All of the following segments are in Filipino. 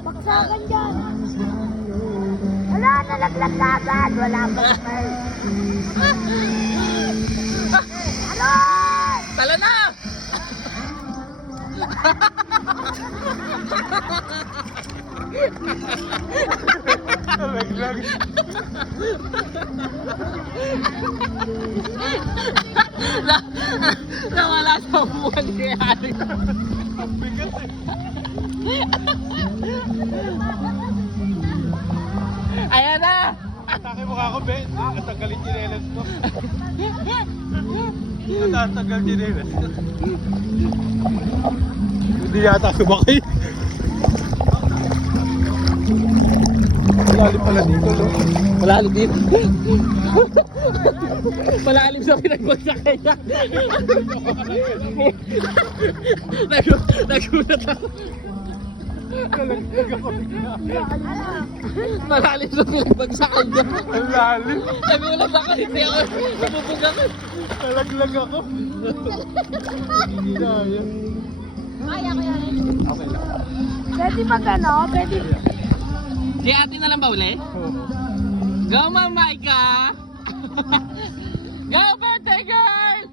Baksakan dyan. Wala, nalaglag na agad. Wala pa naman. Ano? Talo na! Nalaglag. Nawala sa buwan ni Ari. Ang bigat eh. Ayan na! Atake mo ka ako, Ben. Natanggalin chinelas ko. Natatanggal chinelas ko. Hindi yata sumakay. Malalim pala dito, no? Malalim dito. Malalim sa pinagbagsakan niya. Nagulat ako. Nalaglag ako bigla. Malalim sa pinagbagsakan niya. Ang lalim. Nagulat ako, hindi ako nabubog ako. Nalaglag ako. Hindi na yan. Kaya ko yan. Okay lang. Pwede mag ano? Pwede. Si ate na lang ba uli? Oo. Go, Mamaika! Go, birthday girl!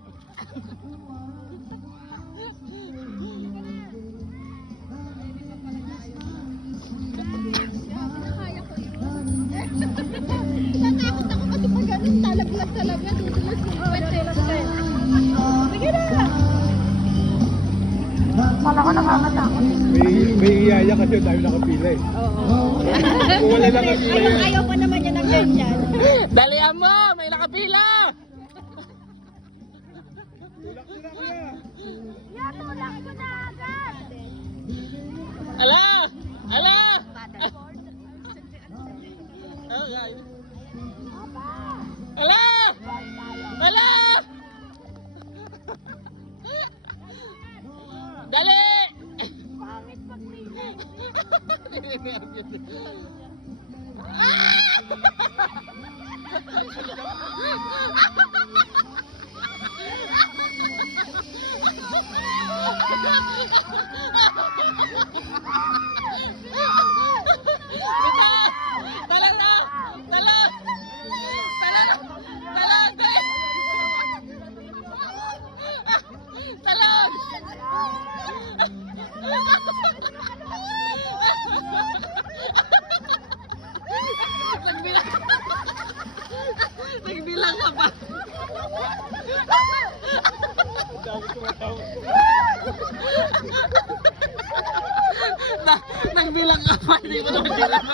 Natakot ako kasi pag ganun talaglag talaga. Dudulas yung dudulas ka. Sige na! Kala ko nakakatakot. May iyaya kasi tayo nakapila eh. Oo. Kung wala nakapila yan. Ayaw pa naman niya ng ganyan. Dalihan mo! May nakapila! Yan, tulak ko na agad. Ala! Ala! Oh, guys. Ala! Ala! Dali! Pangit pagpili. Tala na! Tala! Tala! Tala! Tala! Nagbilang! Nagbilang ka pa! Ang dami tumatawa. Nagbilang ka pa! Hindi mo na nagbilang.